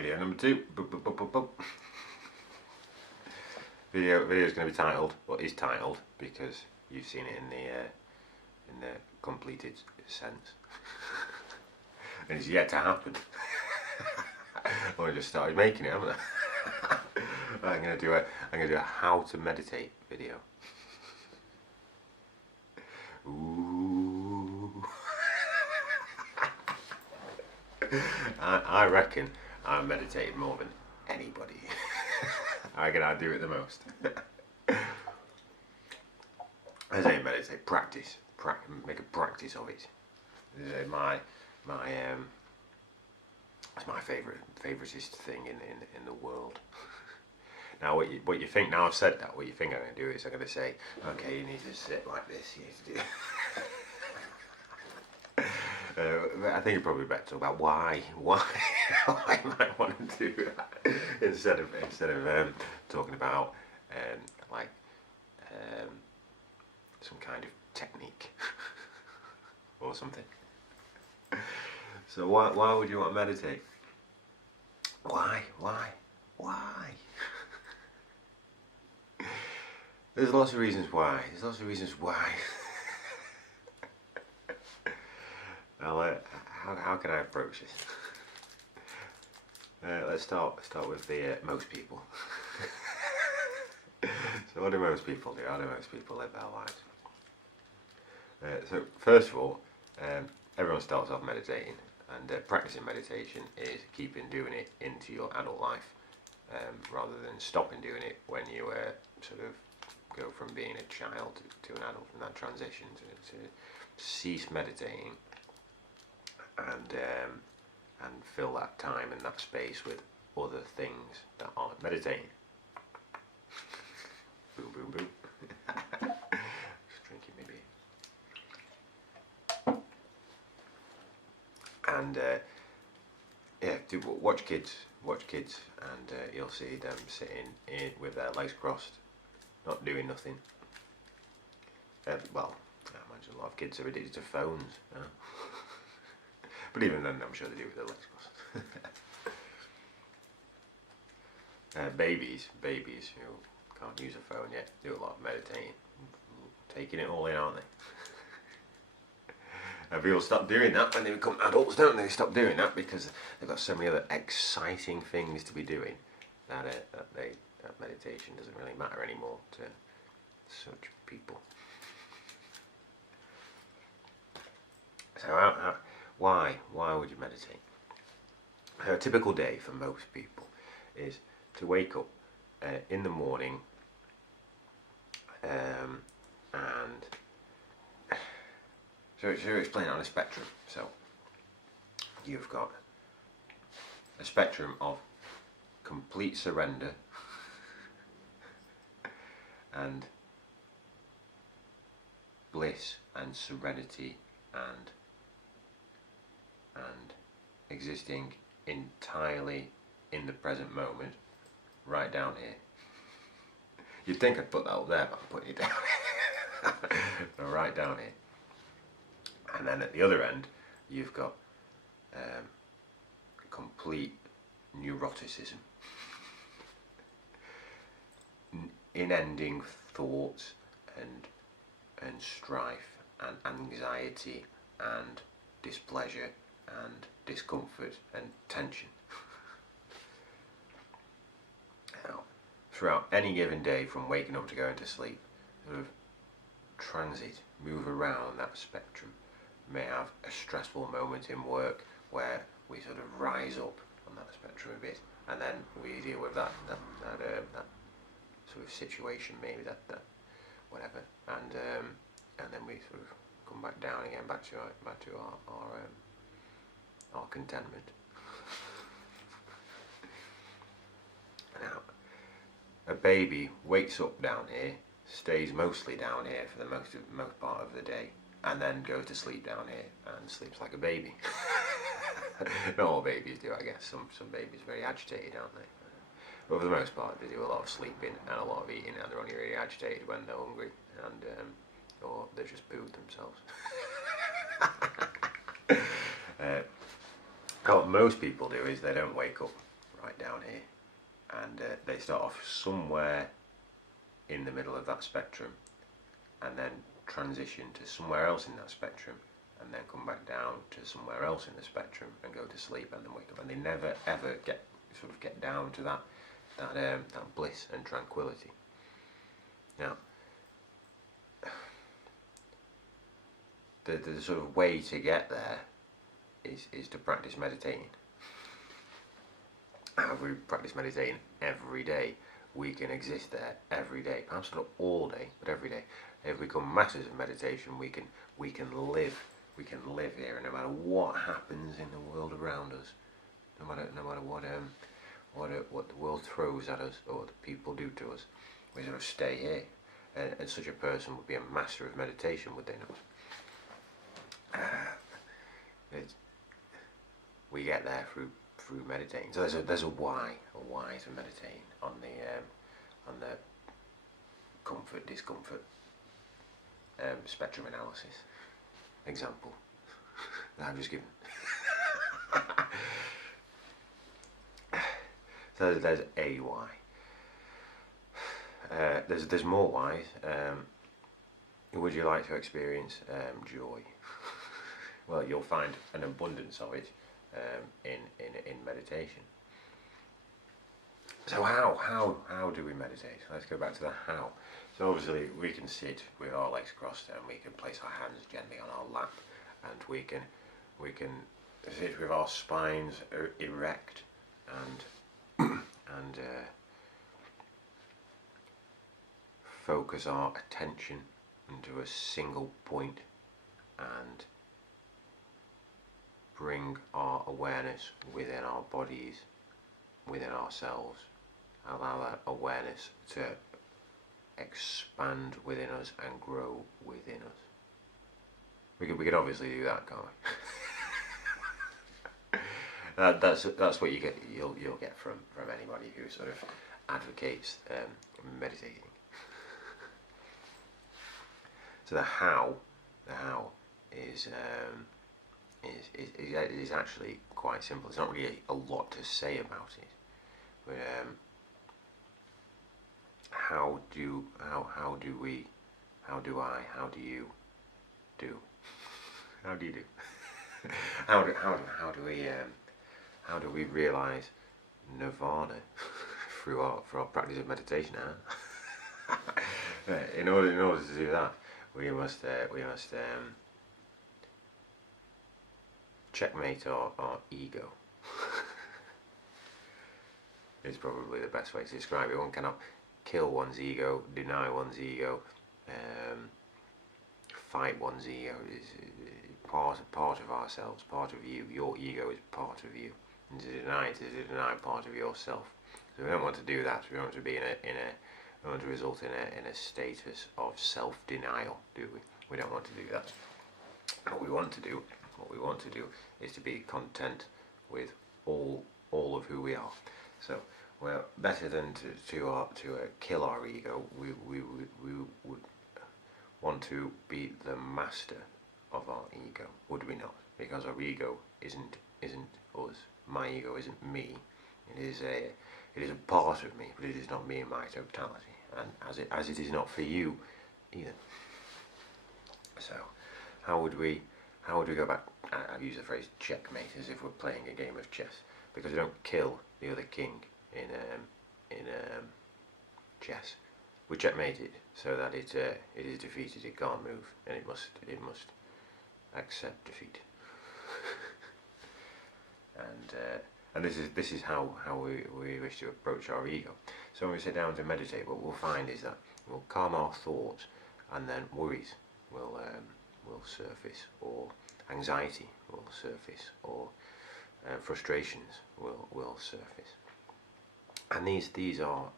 Video number 2. Video is going to be titled, what is titled, because you've seen it in the completed sense, and it's yet to happen. I just started making it, haven't I? I'm going to do a how to meditate video. Ooh. I reckon I meditate more than anybody. I reckon I do it the most. I say meditate, practice, make a practice of it. It's my favoritist thing in the world. Now, what you think? Now I've said that, what you think I'm going to do is I'm going to say, okay, you need to sit like this. You need to do. I think it's probably better to talk about why you might want to do that instead of talking about some kind of technique or something. So why would you want to meditate? Why? There's lots of reasons why. Now, how can I approach this? Let's start with the most people. So what do most people do? How do most people live their lives? So first of all, everyone starts off meditating, and practicing meditation is keeping doing it into your adult life, rather than stopping doing it when you sort of go from being a child to an adult, and that transition to cease meditating and fill that time and that space with other things that aren't meditating. Boom, boom, boom. Just drinking maybe. And watch kids, and you'll see them sitting with their legs crossed, not doing nothing. Well, I imagine a lot of kids are addicted to phones. But even then, I'm sure they do with their legs crossed. Babies who can't use a phone yet do a lot of meditating, taking it all in, aren't they? And people stop doing that when they become adults, don't they? They stop doing that because they've got so many other exciting things to be doing that meditation doesn't really matter anymore to such people. So why would you meditate? A typical day for most people is to wake up in the morning and so explain it on a spectrum. So you've got a spectrum of complete surrender and bliss and serenity and existing entirely in the present moment, right down here. You'd think I'd put that up there, but I'm putting it down. So right down here. And then at the other end, you've got complete neuroticism, unending thoughts and strife and anxiety and displeasure and discomfort and tension. Now, throughout any given day, from waking up to going to sleep, sort of move around that spectrum. We may have a stressful moment in work where we sort of rise up on that spectrum a bit, and then we deal with that sort of situation, maybe that whatever, and then we sort of come back down again, back to our contentment. Now, a baby wakes up down here, stays mostly down here for the most part of the day, and then goes to sleep down here and sleeps like a baby. Not all babies do, I guess. Some babies are very agitated, aren't they? But for the most part, they do a lot of sleeping and a lot of eating, and they're only really agitated when they're hungry, and or they've just pooed themselves. What most people do is they don't wake up, right down here, and they start off somewhere in the middle of that spectrum, and then transition to somewhere else in that spectrum, and then come back down to somewhere else in the spectrum and go to sleep and then wake up, and they never ever get down to that bliss and tranquility. Now, the sort of way to get there is to practice meditating. If we practice meditating every day, we can exist there every day. Perhaps not all day, but every day. If we become masters of meditation, we can live here, and no matter what happens in the world around us, no matter what the world throws at us or what people do to us, we sort of stay here. And such a person would be a master of meditation, would they not? We get there through meditating. So there's a why to meditating on the comfort discomfort spectrum analysis example that I've just given. So there's a why. There's more whys. Would you like to experience joy? Well, you'll find an abundance of it in meditation. So how do we meditate? Let's go back to the how. So obviously we can sit with our legs crossed, and we can place our hands gently on our lap, and we can sit with our spines erect and focus our attention into a single point and bring our awareness within our bodies, within ourselves. Allow that awareness to expand within us and grow within us. We could obviously do that, can't we? That's what you'll get from anybody who sort of advocates meditating. So the how is actually quite simple. There's not really a lot to say about it, but how do you do? How do we realize nirvana through our practice of meditation? Huh? in order to do that, we must checkmate our ego. Is probably the best way to describe it. One cannot kill one's ego, deny one's ego, fight one's ego. It's part of ourselves, part of you. Your ego is part of you, and to deny it is to deny part of yourself. So we don't want to do that. We don't want to be we don't want to result in a status of self-denial, do we? We don't want to do that. What we want to do is to be content with all of who we are. So, well, better than to kill our ego, we would want to be the master of our ego, would we not? Because our ego isn't us. My ego isn't me. It is a part of me, but it is not me in my totality, and as it is not for you either. So, how would we go back? I've used the phrase checkmate as if we're playing a game of chess, because we don't kill the other king in chess. We checkmate it so that it is defeated. It can't move, and it must accept defeat. And this is how we wish to approach our ego. So when we sit down to meditate, what we'll find is that we'll calm our thoughts, and then worries will surface, or anxiety will surface, or frustrations will surface. And these are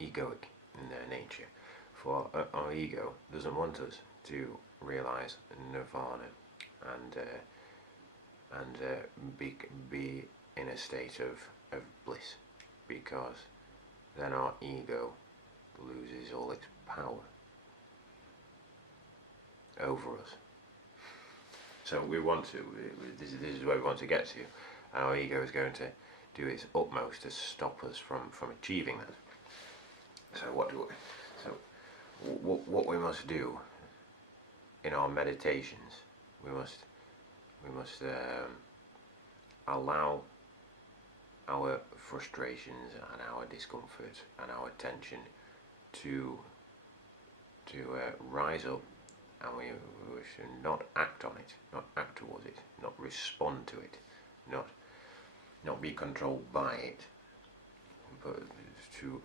egoic in their nature. For our ego doesn't want us to realize nirvana and be in a state of bliss, because then our ego loses all its power over us. So we want to. This is where we want to get to. Our ego is going to do its utmost to stop us from achieving that. So what we must do in our meditations, we must allow our frustrations and our discomfort and our tension to rise up, and we should not act on it, not act towards it, not respond to it, not be controlled by it, but to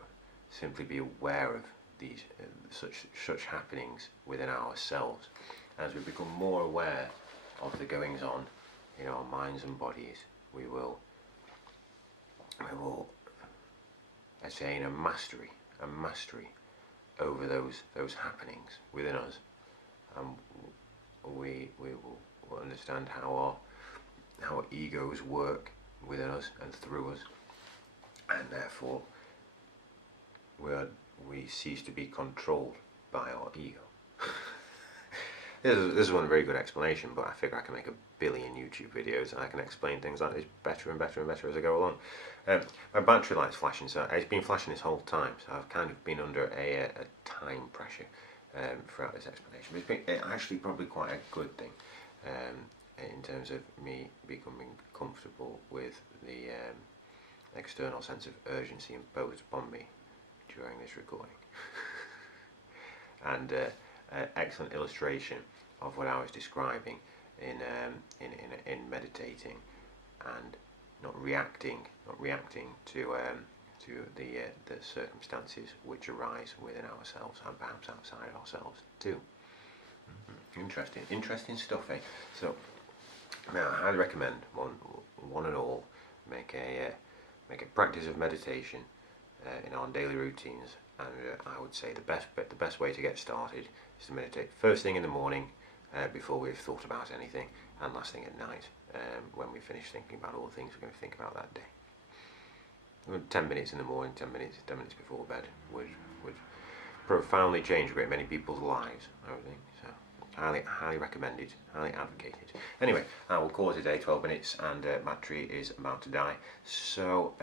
simply be aware of these such happenings within ourselves. As we become more aware of the goings on in our minds and bodies, we will attain a mastery over those happenings within us, and we will understand how our egos work within us and through us, and therefore we cease to be controlled by our ego. This isn't a very good explanation, but I figure I can make a billion YouTube videos and I can explain things like this better and better and better as I go along. My battery light's flashing, so it's been flashing this whole time, so I've kind of been under a time pressure throughout this explanation. But it's been actually probably quite a good thing in terms of me becoming comfortable with the external sense of urgency imposed upon me during this recording. And excellent illustration of what I was describing in meditating and not reacting to the circumstances which arise within ourselves and perhaps outside ourselves too. Interesting stuff, eh? So now I highly recommend one and all make a practice of meditation in our daily routines. And I would say the best way to get started is to meditate first thing in the morning, before we've thought about anything, and last thing at night, when we finish thinking about all the things we're going to think about that day. 10 minutes in the morning, 10 minutes before bed would profoundly change a great many people's lives, I would think. So highly recommended, highly advocated. Anyway, I will call it a day, 12 minutes, and battery is about to die. So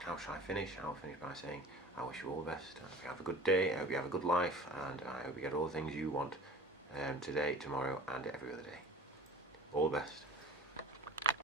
how shall I finish? I'll finish by saying, I wish you all the best. I hope you have a good day, I hope you have a good life, and I hope you get all the things you want today, tomorrow, and every other day. All the best.